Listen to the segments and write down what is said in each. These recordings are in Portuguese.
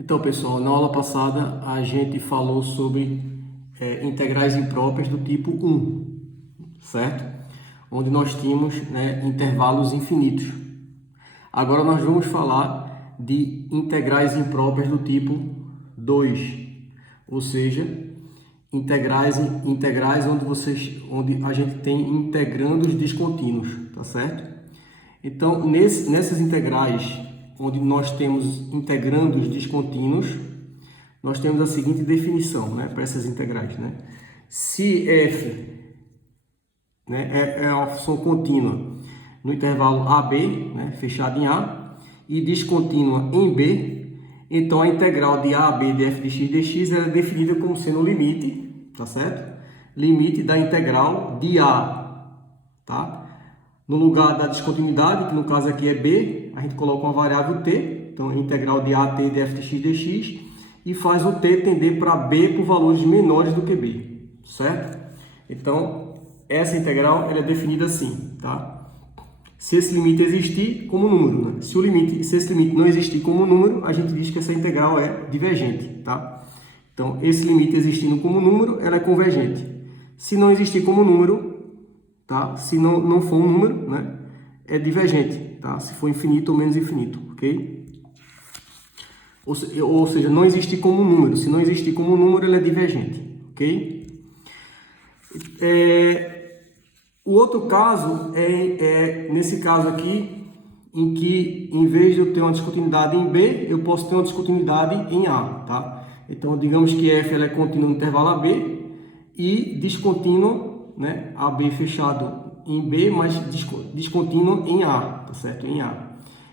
Então, pessoal, na aula passada a gente falou sobre integrais impróprias do tipo 1, certo? Onde nós tínhamos intervalos infinitos. Agora nós vamos falar de integrais impróprias do tipo 2, ou seja, integrais onde a gente tem integrandos descontínuos, tá certo? Então, nessas integrais onde nós temos integrandos descontínuos, nós temos a seguinte definição, para essas integrais, Se f, é uma função contínua no intervalo AB, fechado em A, e descontínua em B, então a integral de A a B de f de x dx é definida como sendo o limite, tá certo? Limite da integral de A, tá? No lugar da descontinuidade, que no caso aqui é B, a gente coloca uma variável t, então integral de AT de f de x dx, e faz o t tender para B por valores menores do que B, certo? Então, essa integral ela é definida assim, tá? Se esse limite existir como número, se esse limite não existir como número, a gente diz que essa integral é divergente, tá? Então, esse limite existindo como número, ela é convergente. Se não existir como número, tá? Se não for um número, é divergente, tá? Se for infinito ou menos infinito, ok? Ou seja, não existir como número. Se não existir como número, ele é divergente, ok? O outro caso nesse caso aqui, em que em vez de eu ter uma descontinuidade em B, eu posso ter uma descontinuidade em A, tá? Então, digamos que f ela é contínua no intervalo AB e descontínua, AB fechado em B, mas descontínua em A, tá certo? Em A.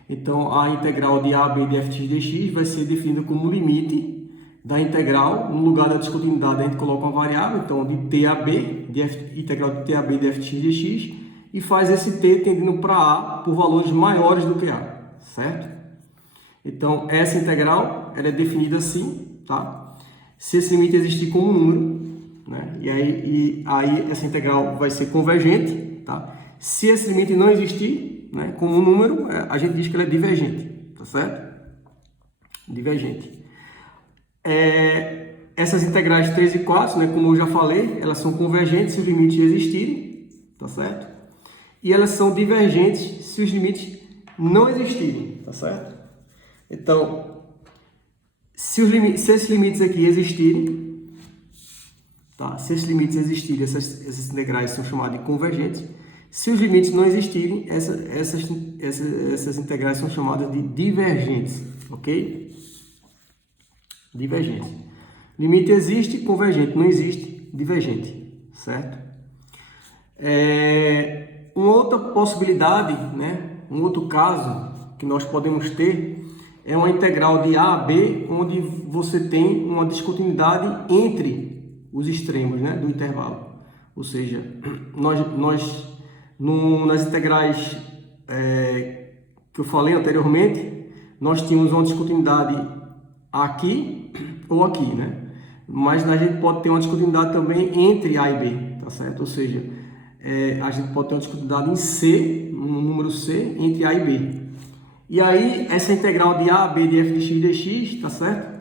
Então, a integral de AB de f de x dx vai ser definida como limite da integral. No lugar da descontinuidade, a gente coloca uma variável, então, de t a b, integral de t a b de f de x dx, e faz esse t tendendo para A por valores maiores do que A, certo? Então, essa integral ela é definida assim, tá? Se esse limite existir como número, e aí essa integral vai ser convergente, tá? Se esse limite não existir, como número, a gente diz que ela é divergente, tá certo? Divergente. Essas integrais 3 e 4, como eu já falei, elas são convergentes se os limites existirem, tá certo? E elas são divergentes se os limites não existirem, tá certo? Então, se esses limites aqui existirem, tá? Se esses limites existirem, essas integrais são chamadas de convergentes. Se os limites não existirem, essas integrais são chamadas de divergentes, ok? Divergente. Limite existe, convergente. Não existe, divergente, certo? Uma outra possibilidade, um outro caso que nós podemos ter é uma integral de A a B, onde você tem uma descontinuidade entre os extremos, do intervalo. Ou seja, nas integrais que eu falei anteriormente, nós tínhamos uma descontinuidade aqui ou aqui, mas a gente pode ter uma descontinuidade também entre A e B, tá certo? Ou seja, a gente pode ter uma descontinuidade em C, no número C, entre A e B. E aí, essa integral de A a B de f de x dx, tá certo?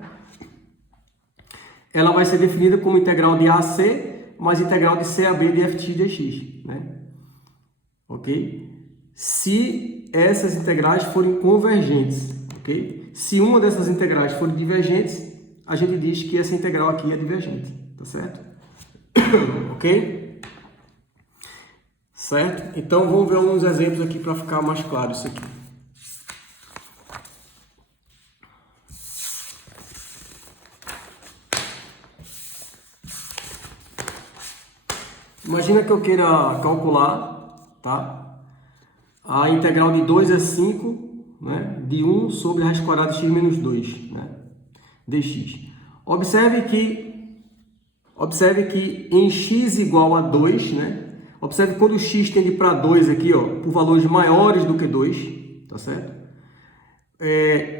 Ela vai ser definida como integral de A a C, mais integral de C a B de f de x dx, ok? Se essas integrais forem convergentes, ok? Se uma dessas integrais forem divergentes, a gente diz que essa integral aqui é divergente, tá certo? Ok? Certo? Então, vamos ver alguns exemplos aqui para ficar mais claro isso aqui. Imagina que eu queira calcular, tá? A integral de 2 a 5, de 1 sobre a raiz quadrada de x menos 2, dx. Observe que em x igual a 2, observe quando o x tende para 2 aqui, por valores maiores do que 2, tá certo?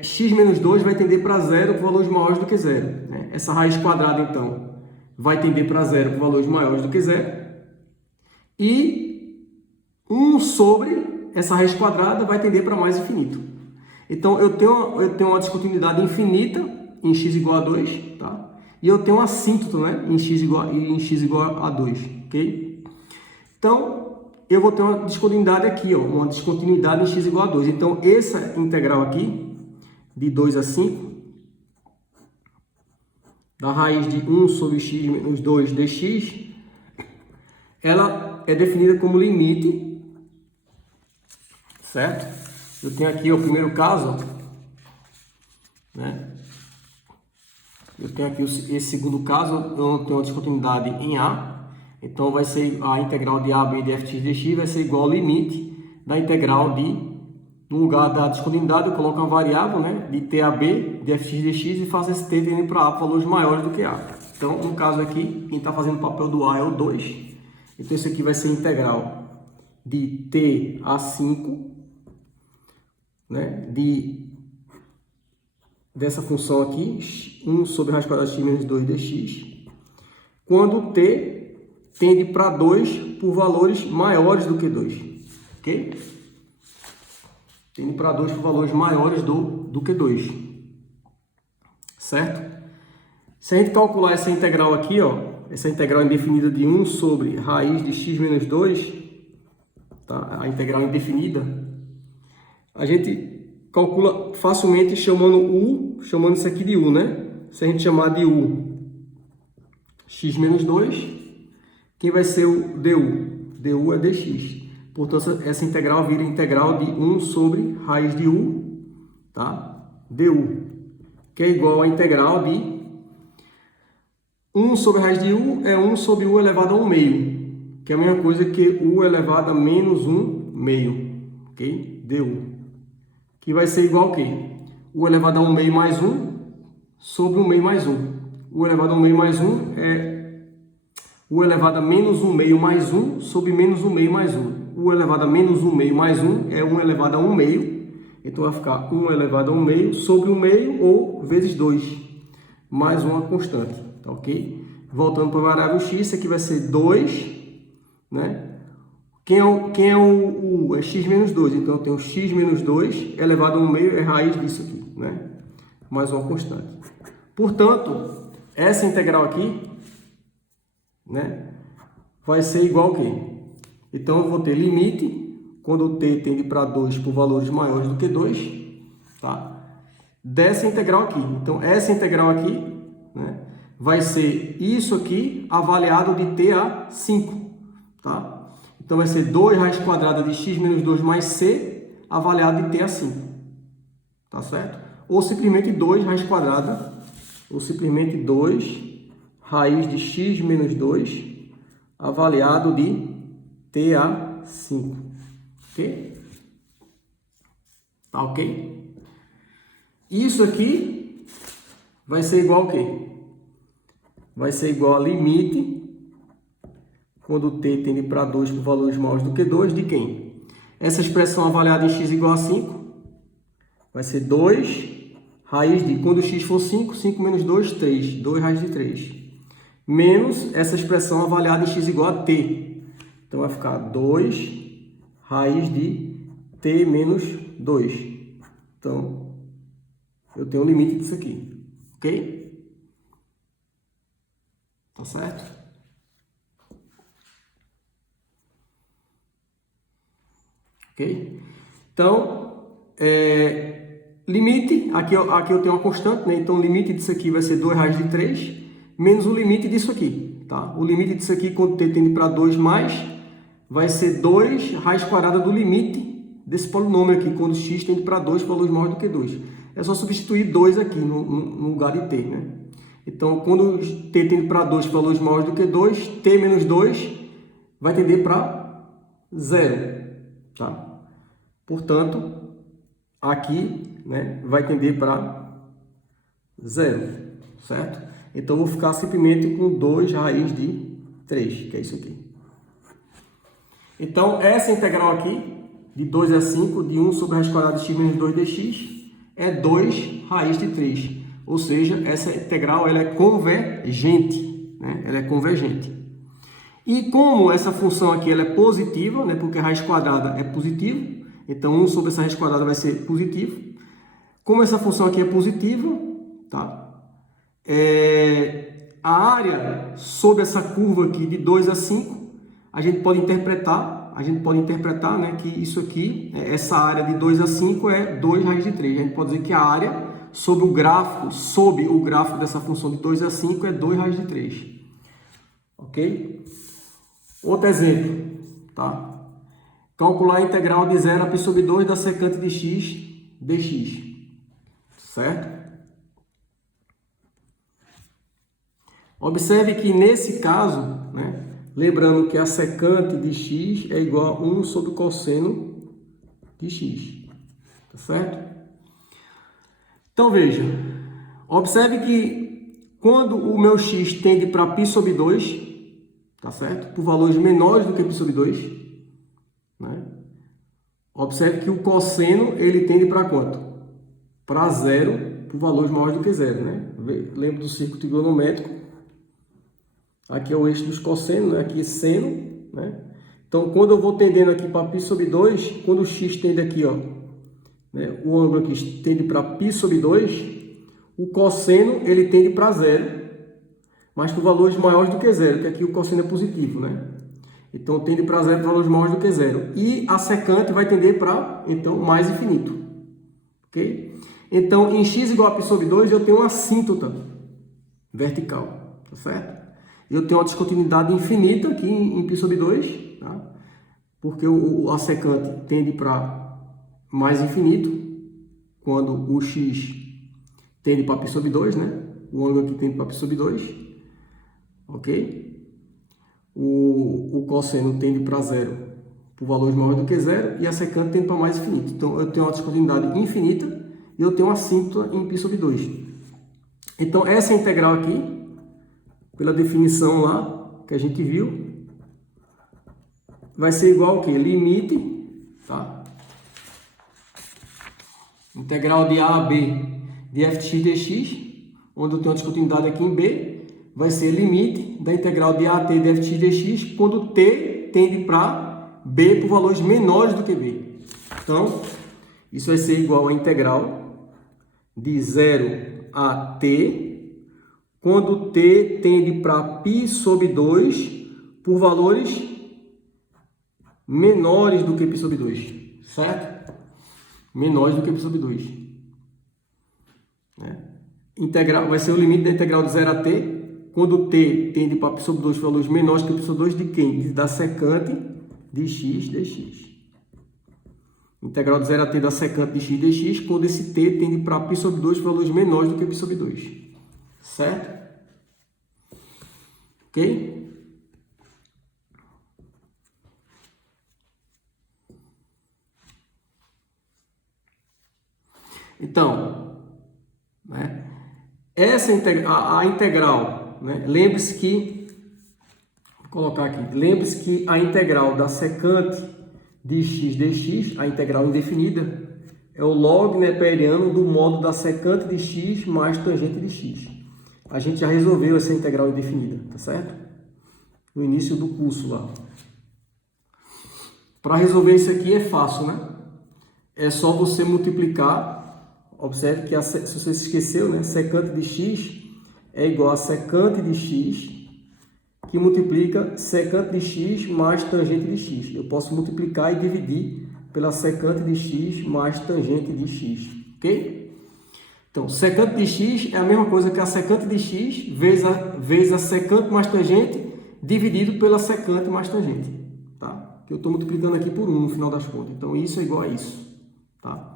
X menos 2 vai tender para 0 por valores maiores do que 0. Essa raiz quadrada, então, vai tender para 0 por valores maiores do que 0. E 1 sobre essa raiz quadrada vai tender para mais infinito. Então, eu tenho uma descontinuidade infinita em x igual a 2, tá? E eu tenho um assíntota, né, em x igual a 2, ok? Então, eu vou ter uma descontinuidade aqui, ó, uma descontinuidade em x igual a 2. Então, essa integral aqui, de 2 a 5, da raiz de 1 sobre x menos 2 dx, ela é definida como limite, certo? Eu tenho aqui o primeiro caso, né? Eu tenho aqui esse segundo caso, eu tenho uma descontinuidade em A, então vai ser a integral de AB de fx dx vai ser igual ao limite da integral de, no lugar da descontinuidade, eu coloco uma variável, né, de TAB de fx dx e faço esse t tendendo para A valores maiores do que A. Então, no caso aqui, quem está fazendo o papel do A é o 2. Então, isso aqui vai ser integral de t a 5, né, dessa função aqui, 1 sobre raiz quadrada de x menos 2 dx, quando t tende para 2 por valores maiores do que 2, ok? Tende para 2 por valores maiores do que 2, certo? Se a gente calcular essa integral aqui, ó, essa integral indefinida de 1 sobre raiz de x menos 2, tá? A integral indefinida, a gente calcula facilmente chamando isso aqui de u, né? Se a gente chamar de u x menos 2, quem vai ser o du? Du é dx. Portanto, essa integral vira integral de 1 sobre raiz de u, tá? Du, que é igual a integral de 1 sobre raiz de u é 1 sobre u elevado a 1 meio, que é a mesma coisa que u elevado a menos 1 meio, ok? Du. Que vai ser igual a quê? U elevado a 1 meio mais 1 sobre 1 meio mais 1. U elevado a 1 meio mais 1 é U elevado a menos 1 meio mais 1 sobre menos 1 meio mais 1. U elevado a menos 1 meio mais 1 é 1 elevado a 1 meio. Então vai ficar 1 elevado a 1 meio sobre 1 meio ou vezes 2. Mais uma constante, tá ok? Voltando para a variável x, isso aqui vai ser 2, né? Quem é o U? É x menos 2. Então, eu tenho x menos 2 elevado a 1 meio é raiz disso aqui, né? Mais uma constante. Portanto, essa integral aqui, né, vai ser igual a quê? Então, eu vou ter limite, quando o t tende para 2 por valores maiores do que 2, tá? Dessa integral aqui. Então, essa integral aqui, né, vai ser isso aqui avaliado de t a 5, tá? Então, vai ser 2 raiz quadrada de x menos 2 mais c, avaliado de t a 5. Tá certo? Ou simplesmente 2 raiz quadrada, ou simplesmente 2 raiz de x menos 2, avaliado de t a 5. Ok? Tá ok? Isso aqui vai ser igual a quê? Vai ser igual a limite, quando t tende para 2 por valores maiores do que 2, de quem? Essa expressão avaliada em x igual a 5 vai ser 2 raiz de, quando x for 5, 5 menos 2, 3. 2 raiz de 3. Menos essa expressão avaliada em x igual a t. Então, vai ficar 2 raiz de t menos 2. Então, eu tenho o limite disso aqui. Ok? Tá certo? Ok? Então, limite, aqui eu tenho uma constante, né? Então, o limite disso aqui vai ser 2 raiz de 3, menos o limite disso aqui, tá? O limite disso aqui, quando t tende para 2 mais, vai ser 2 raiz quadrada do limite desse polinômio aqui, quando x tende para 2 valores maiores do que 2. É só substituir 2 aqui no lugar de t, né? Então, quando t tende para 2 valores maiores do que 2, t menos 2 vai tender para 0. Tá? Portanto, aqui, né, vai tender para 0, certo? Então, eu vou ficar simplesmente com 2 raiz de 3, que é isso aqui. Então, essa integral aqui, de 2 a 5, de 1 sobre a raiz quadrada de x menos 2 dx, é 2 raiz de 3. Ou seja, essa integral ela é convergente, né? Ela é convergente. E como essa função aqui ela é positiva, né, porque a raiz quadrada é positivo, então 1 sobre essa raiz quadrada vai ser positivo. Como essa função aqui é positiva, tá? A área sobre essa curva aqui de 2 a 5, a gente pode interpretar, né, que isso aqui, essa área de 2 a 5 é 2 raiz de 3. A gente pode dizer que a área sob o gráfico dessa função de 2 a 5 é 2 raiz de 3. Ok? Outro exemplo, tá? Calcular a integral de 0 a π sobre 2 da secante de x dx. Certo? Observe que nesse caso, né, lembrando que a secante de x é igual a 1 sobre o cosseno de x. Tá certo? Então veja, observe que quando o meu x tende para π sobre 2, tá certo? Por valores menores do que π sobre 2, né? Observe que o cosseno ele tende para quanto? Para 0 por valores maiores do que 0, né? Lembra do círculo trigonométrico? Aqui é o eixo dos cossenos, né? Aqui é seno, né? Então, quando eu vou tendendo aqui para π sobre 2, quando o x tende aqui, ó, né? O ângulo aqui tende para π sobre 2, o cosseno ele tende para 0, mas por valores maiores do que 0, que aqui o cosseno é positivo, né? Então, tende para 0 por valores maiores do que 0. E a secante vai tender para, então, mais infinito. Ok? Então, em x igual a π sobre 2, eu tenho uma assíntota vertical. Tá certo? Eu tenho uma descontinuidade infinita aqui em π sobre 2, tá? Porque a secante tende para mais infinito, quando o x tende para π sobre 2, né? O ângulo aqui tende para π sobre 2. Ok? O cosseno tende para 0 por valores maiores do que 0 e a secante tende para mais infinito. Então, eu tenho uma descontinuidade infinita e eu tenho uma assíntota em π sobre 2. Então, essa integral aqui, pela definição lá que a gente viu, vai ser igual ao quê? Limite, tá? Integral de a a b de f de x dx, onde eu tenho uma descontinuidade aqui em b, vai ser limite da integral de a a t de f de x dx quando t tende para b por valores menores do que b. Então, isso vai ser igual a integral de 0 a t, quando t tende para π sobre 2 por valores menores do que π sobre 2. Certo? Menores do que π sobre 2. Integral, vai ser o limite da integral de 0 a t, quando t tende para π sobre 2 por valores menores que π sobre 2 de quem? Da secante de x dx. Integral de 0 a t da secante de x dx, quando esse t tende para π sobre 2 por valores menores do que π sobre 2. Certo? Ok? Então, né, essa a integral, né, lembre-se que, vou colocar aqui, lembre-se que a integral da secante de x dx, a integral indefinida, é o log neperiano do modo da secante de x mais tangente de x. A gente já resolveu essa integral indefinida, tá certo? No início do curso lá. Para resolver isso aqui é fácil, né? É só você multiplicar. Observe que, se você se esqueceu, né? Secante de x é igual a secante de x, que multiplica secante de x mais tangente de x. Eu posso multiplicar e dividir pela secante de x mais tangente de x. Ok? Então, secante de x é a mesma coisa que a secante de x vezes a secante mais tangente dividido pela secante mais tangente. Tá? Que eu estou multiplicando aqui por 1 no final das contas. Então, isso é igual a isso. Tá?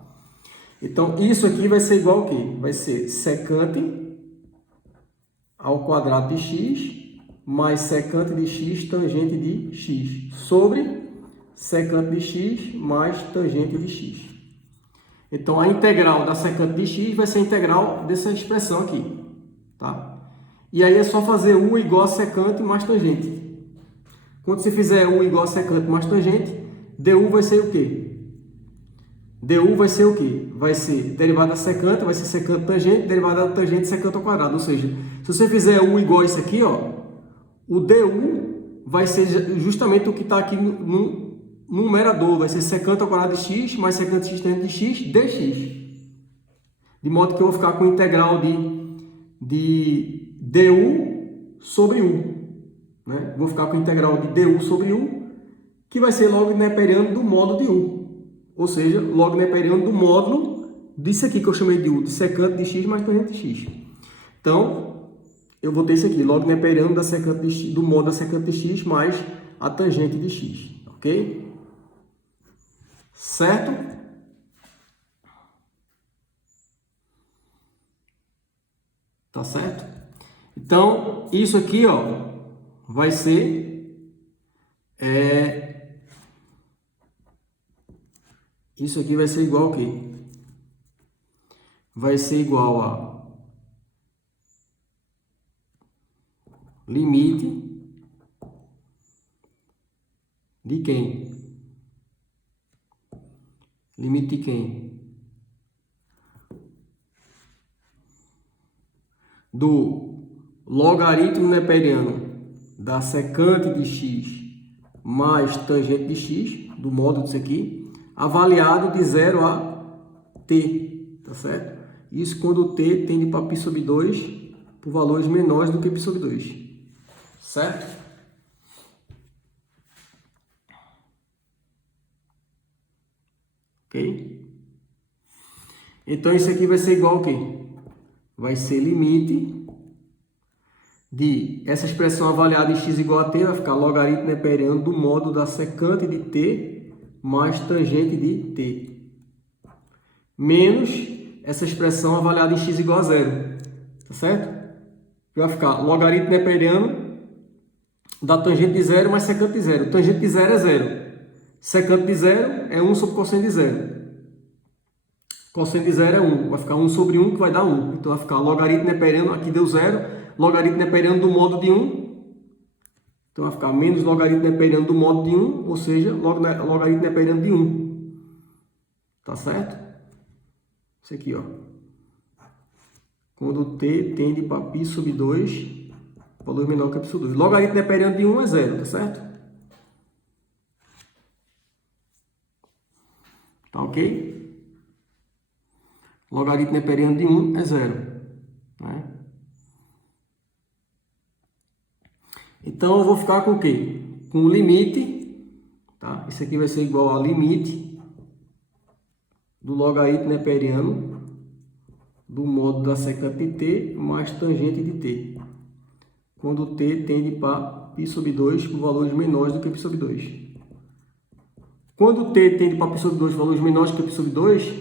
Então, isso aqui vai ser igual ao quê? Vai ser secante ao quadrado de x mais secante de x tangente de x sobre secante de x mais tangente de x. Então, a integral da secante de x vai ser a integral dessa expressão aqui. Tá? E aí é só fazer u igual a secante mais tangente. Quando você fizer u igual a secante mais tangente, du vai ser o quê? Du vai ser o quê? Vai ser derivada da secante, vai ser secante tangente, derivada da tangente secante ao quadrado. Ou seja, se você fizer u igual a isso aqui, ó, o du vai ser justamente o que está aqui no numerador. Vai ser secante ao quadrado de x mais secante de x tangente de x dx. De modo que eu vou ficar com integral de de du sobre u, né? Vou ficar com a integral de du sobre u, que vai ser log neperiano do módulo de u, ou seja, log neperiano do módulo disso aqui que eu chamei de u, de secante de x mais tangente de x. Então, eu vou ter isso aqui, log neperiano da secante de x, do módulo da secante de x mais a tangente de x, ok? Certo? Tá certo? Então, isso aqui, ó, vai ser... isso aqui vai ser igual a quê? Vai ser igual a limite de quem? Limite de quem? Do logaritmo neperiano da secante de x mais tangente de x, do módulo disso aqui, avaliado de 0 a t, tá certo? Isso quando o t tende para π sobre 2 por valores menores do que π sobre 2, certo? Ok? Então isso aqui vai ser igual ao quê? Vai ser limite de essa expressão avaliada em x igual a t, vai ficar logaritmo neperiano do módulo da secante de t mais tangente de t, menos essa expressão avaliada em x igual a 0, tá certo? Vai ficar logaritmo neperiano da tangente de 0 mais secante de 0. Tangente de 0 é 0. Secante de 0 é 1 sobre cosseno de 0. Cosseno de 0 é 1. Vai ficar 1 sobre 1, que vai dar 1. Então vai ficar logaritmo neperiano, aqui deu 0. Logaritmo neperiano do módulo de 1. Então vai ficar menos logaritmo neperiano do módulo de 1, ou seja, logaritmo neperiano de 1. Tá certo? Isso aqui, ó. Quando t tende para π sobre 2, valor menor que π sobre 2. Logaritmo neperiano de 1 é 0, tá certo? Tá ok? Logaritmo neperiano de 1 é 0. Né? Então, eu vou ficar com o quê? Com o limite, tá? Isso aqui vai ser igual a limite do logaritmo neperiano do módulo da secante de t mais tangente de t, quando t tende para π sobre 2 por valores menores do que π sobre 2. Quando t tende para π sobre 2 por valores menores do que π sobre 2,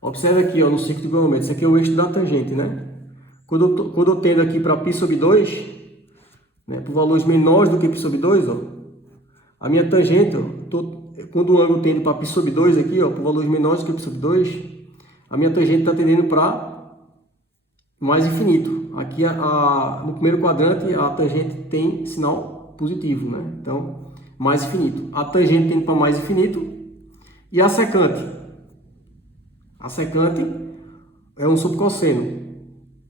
observe aqui, ó, no ciclo de igualamento, isso aqui é o eixo da tangente, né? Quando eu tendo aqui para π sobre 2, né, por valores menores do que π sobre 2, ó, a minha tangente, ó, quando o ângulo tende para π sobre 2 aqui, ó, por valores menores do que π sobre 2, a minha tangente está tendendo para mais infinito. Aqui, no primeiro quadrante, a tangente tem sinal positivo, né? Então, mais infinito. A tangente tende para mais infinito. E a secante? A secante é 1 sobre cosseno.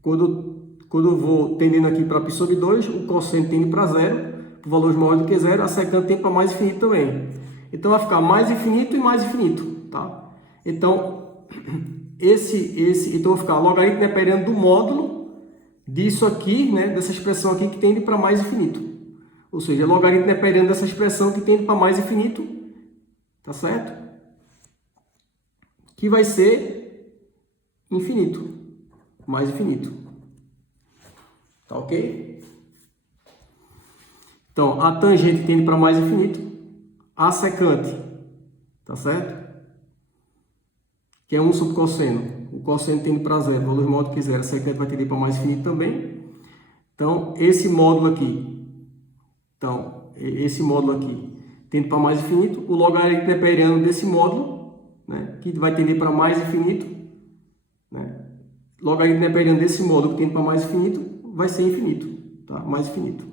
Quando eu vou tendendo aqui para π sobre 2, o cosseno tende para 0, por valores maiores do que 0, a secante tende para mais infinito também. Então, vai ficar mais infinito e mais infinito, tá? Então, então vai ficar logaritmo neperiano do módulo disso aqui, né, dessa expressão aqui que tende para mais infinito. Ou seja, logaritmo neperiano dessa expressão que tende para mais infinito, tá certo? Que vai ser infinito, mais infinito. Tá ok? Então, a tangente tende para mais infinito, a secante, tá certo? Que é 1 sobre cosseno. O cosseno tende para 0, valor maior do que 0. A secante vai tender para mais infinito também. Então, esse módulo aqui, tende para mais infinito. O logaritmo neperiano desse módulo, né, que vai tender para mais infinito, né? Logaritmo neperiano desse módulo que tende para mais infinito, vai ser infinito, tá? Mais infinito.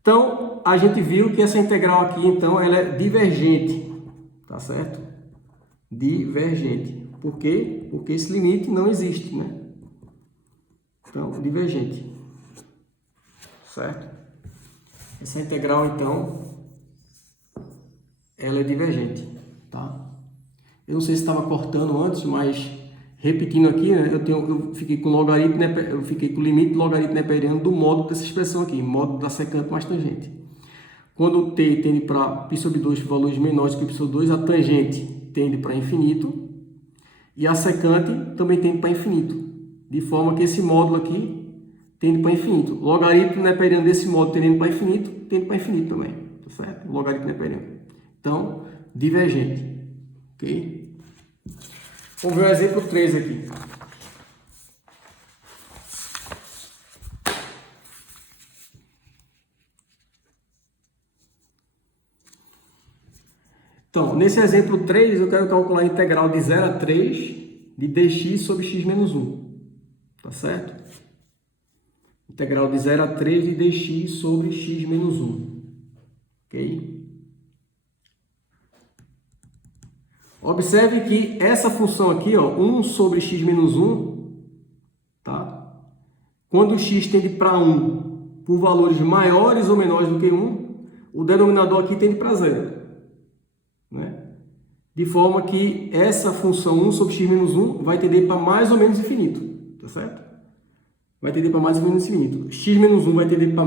Então, a gente viu que essa integral aqui, então, ela é divergente, tá certo? Divergente. Por quê? Porque esse limite não existe, né? Então, divergente. Certo? Essa integral, então, ela é divergente, tá? Eu não sei se estava cortando antes, mas repetindo aqui, né, eu fiquei com logaritmo, eu fiquei com o limite do logaritmo neperiano do módulo dessa expressão aqui, módulo da secante mais tangente. Quando t tende para π sobre 2 por valores menores que π sobre 2, a tangente tende para infinito e a secante também tende para infinito, de forma que esse módulo aqui tende para infinito. O logaritmo neperiano desse módulo tendendo para infinito, tende para infinito também, tá certo? O logaritmo neperiano. Então, divergente, ok? Vamos ver o exemplo 3 aqui. Então, nesse exemplo 3, eu quero calcular a integral de 0 a 3 de dx sobre x menos 1. Tá certo? Integral de 0 a 3 de dx sobre x menos 1. Ok? Observe que essa função aqui, ó, 1 sobre x menos 1, tá? Quando x tende para 1 por valores maiores ou menores do que 1, o denominador aqui tende para 0. Né? De forma que essa função 1 sobre x menos 1 vai tender para mais ou menos infinito. Tá certo? Vai tender para mais ou menos infinito. X menos 1 vai tender para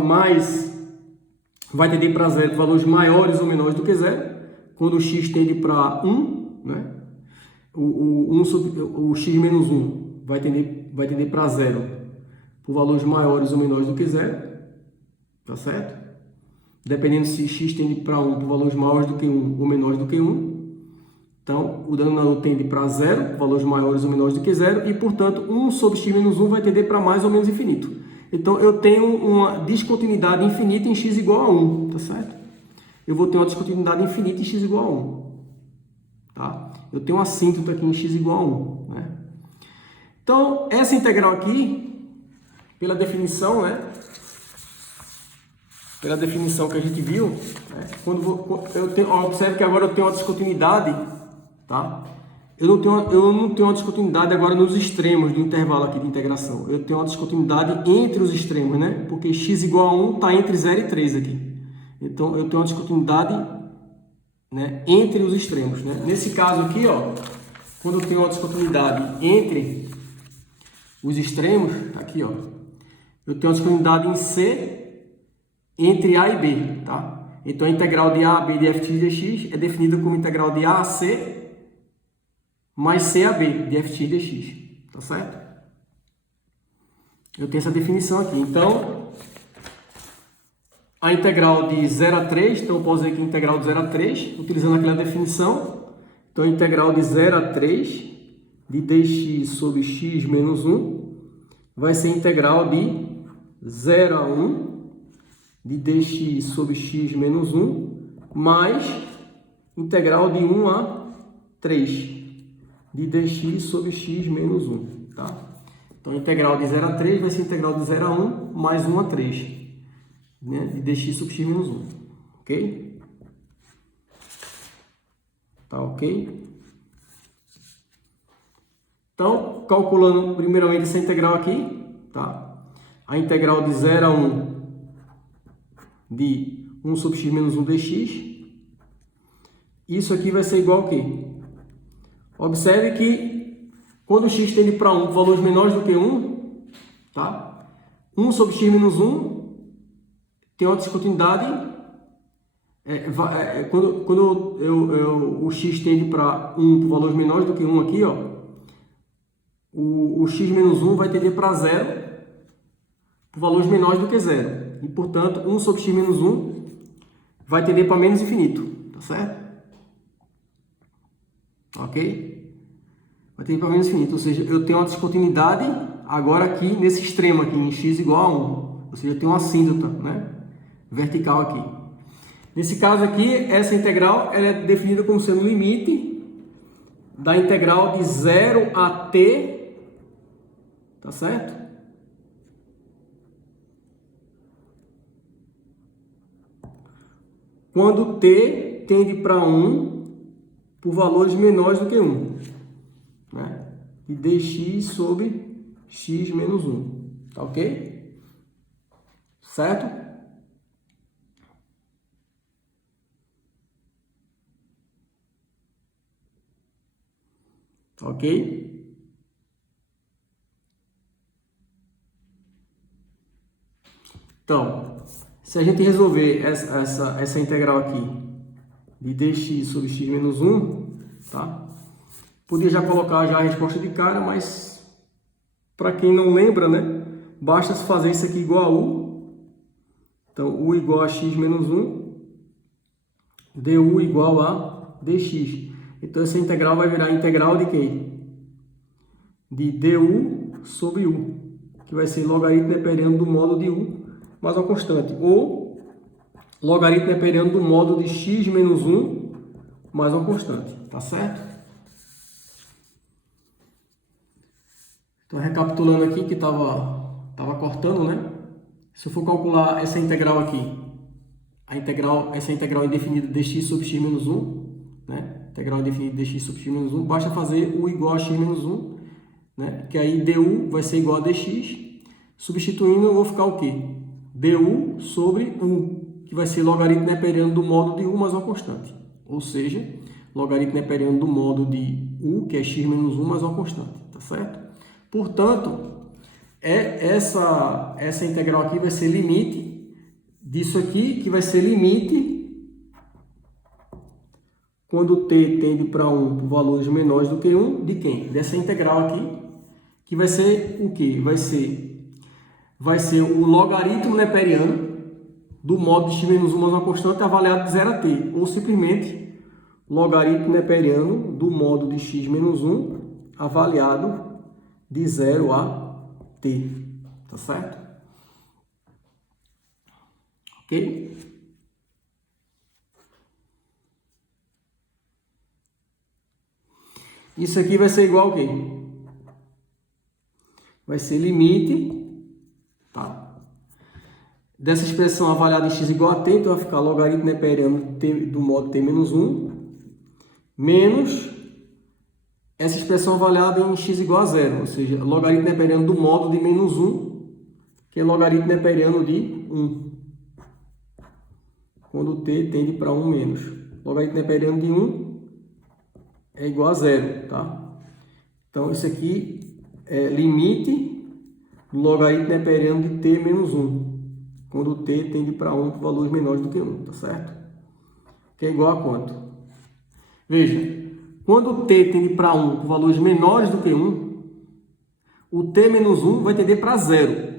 para 0 por valores maiores ou menores do que 0. Quando o x tende para 1, né? O x menos 1 vai tender para 0 por valores maiores ou menores do que 0. Tá certo? Dependendo se x tende para 1 por valores maiores do que 1 ou menores do que 1. Então, o denominador tende para 0, por valores maiores ou menores do que 0. E, portanto, 1 sobre x menos 1 vai tender para mais ou menos infinito. Então, eu tenho uma descontinuidade infinita em x igual a 1. Tá certo? Eu vou ter uma descontinuidade infinita em x igual a 1. Tá? Eu tenho uma assíntota aqui em x igual a 1. Né? Então, essa integral aqui, pela definição, né? Pela definição que a gente viu, né? Observe que agora eu tenho uma descontinuidade, tá? Eu não tenho uma descontinuidade agora nos extremos do intervalo aqui de integração. Eu tenho uma descontinuidade entre os extremos, né? Porque x igual a 1 está entre 0 e 3 aqui. Então, eu tenho uma descontinuidade, né, entre os extremos, né? Nesse caso aqui, ó, quando eu tenho uma descontinuidade entre os extremos, aqui, ó, eu tenho uma descontinuidade em C entre A e B, tá? Então, a integral de A a B de f(x) dx é definida como integral de A a C mais C a B de f(x) dx, tá certo? Eu tenho essa definição aqui. Então, a integral de 0 a 3, então eu posso dizer que a integral de 0 a 3, utilizando aquela definição. Então, a integral de 0 a 3 de dx sobre x menos 1 vai ser a integral de 0 a 1 de dx sobre x menos 1 mais integral de 1 a 3 de dx sobre x menos 1. Tá? Então, a integral de 0 a 3 vai ser a integral de 0 a 1 mais 1 a 3, né, de dx sobre x menos 1. Ok? Tá ok? Então, calculando primeiramente essa integral aqui, tá? A integral de 0 a 1 de 1 sobre x menos 1 dx. Isso aqui vai ser igual a quê? Observe que quando x tende para 1 por valores menores do que 1, tá? 1 sobre x menos 1 tem uma descontinuidade. Quando o x tende para 1 por valores menores do que 1 aqui, ó, o x menos 1 vai tender para 0 por valores menores do que 0. E, portanto, 1 sobre x menos 1 vai tender para menos infinito. Tá certo? Ok? Vai tender para menos infinito. Ou seja, eu tenho uma descontinuidade agora aqui nesse extremo aqui, em x igual a 1. Ou seja, eu tenho uma assíntota, né, vertical aqui. Nesse caso aqui, essa integral ela é definida como sendo o limite da integral de 0 a t, tá certo? Quando t tende para 1 por valores menores do que 1, né? E dx sobre x menos 1, tá ok? Certo? Ok? Então, se a gente resolver essa integral aqui de dx sobre x menos 1, tá? Podia já colocar já a resposta de cara, mas para quem não lembra, né? Basta fazer isso aqui igual a u. Então, u igual a x menos 1, du igual a dx. Então, essa integral vai virar integral de quem? De du sobre u, que vai ser logaritmo neperiano do módulo de u mais uma constante, ou logaritmo neperiano do módulo de x menos 1 mais uma constante, tá certo? Então, recapitulando aqui que tava cortando, né? Se eu for calcular essa integral aqui, essa integral indefinida dx sobre x menos 1, né? Integral indefinida dx sobre x menos 1, basta fazer u igual a x menos 1, né? Que aí du vai ser igual a dx. Substituindo, eu vou ficar o quê? Du sobre u, que vai ser logaritmo neperiano do módulo de u mais uma constante. Ou seja, logaritmo neperiano do módulo de u, que é x menos 1 mais uma constante, tá certo? Portanto, essa integral aqui vai ser limite disso aqui, que vai ser limite quando t tende para 1 por valores menores do que 1, de quem? Dessa integral aqui, que vai ser o quê? Vai ser o logaritmo neperiano do módulo de x menos 1 mais uma constante avaliado de 0 a t, ou simplesmente logaritmo neperiano do módulo de x menos 1 avaliado de 0 a t, tá certo? Ok? Isso aqui vai ser igual a quê? Vai ser limite, tá? Dessa expressão avaliada em x igual a t, então vai ficar logaritmo neperiano do módulo t menos 1, menos essa expressão avaliada em x igual a 0, ou seja, logaritmo neperiano do módulo de menos 1, que é logaritmo neperiano de 1, quando t tende para 1 menos. Logaritmo neperiano de 1 é igual a 0, tá? Então, isso aqui é limite do logaritmo neperiano de t menos 1, quando t tende para 1 por valores menores do que 1, tá certo? Que é igual a quanto? Veja, quando t tende para 1 por valores menores do que 1, o t menos 1 vai tender para 0,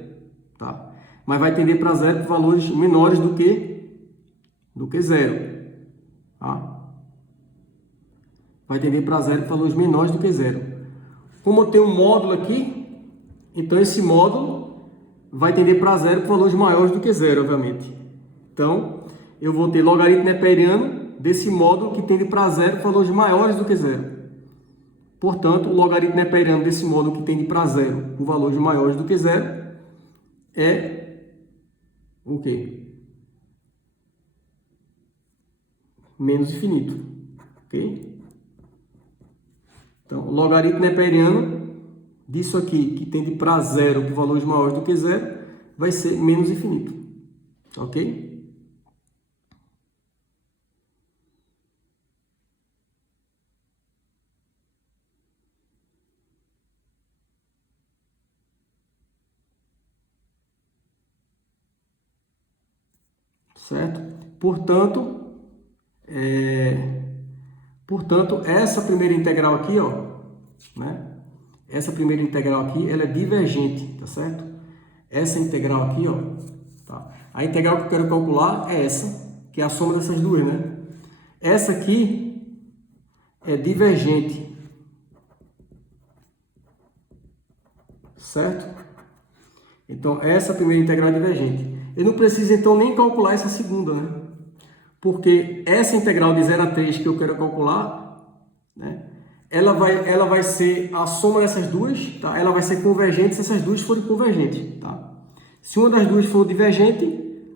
tá? Mas vai tender para 0 por valores menores do que 0, tá? Vai tender para 0 por valores menores do que 0. Como eu tenho um módulo aqui, então esse módulo vai tender para 0 por valores maiores do que 0, obviamente. Então, eu vou ter logaritmo neperiano desse módulo que tende para 0 por valores maiores do que 0. Portanto, o logaritmo neperiano desse módulo que tende para 0 por valores maiores do que 0 é o quê? Menos infinito. Ok? Então, o logaritmo neperiano disso aqui, que tende para 0 por valores maiores do que 0, vai ser menos infinito. Ok? Certo? Portanto, essa primeira integral aqui, ó, né? Essa primeira integral aqui, ela é divergente, tá certo? Essa integral aqui, ó, tá? A integral que eu quero calcular é essa, que é a soma dessas duas, né? Essa aqui é divergente, certo? Então, essa primeira integral é divergente. Eu não preciso, então, nem calcular essa segunda, né? Porque essa integral de 0 a 3 que eu quero calcular, né? Ela vai ser a soma dessas duas, tá? Ela vai ser convergente se essas duas forem convergentes, tá? Se uma das duas for divergente,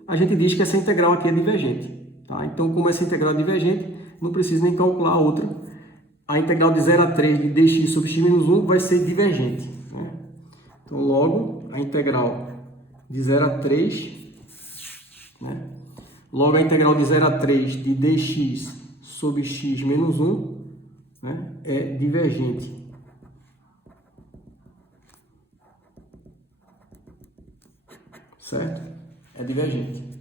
a gente diz que essa integral aqui é divergente, tá? Então, como essa integral é divergente, não preciso nem calcular a outra. A integral de 0 a 3 de dx sobre x menos 1 vai ser divergente, né? Então, logo, a integral de 0 a 3, né? Logo, a integral de 0 a 3 de dx sobre x menos 1, né, é divergente. Certo? é divergente.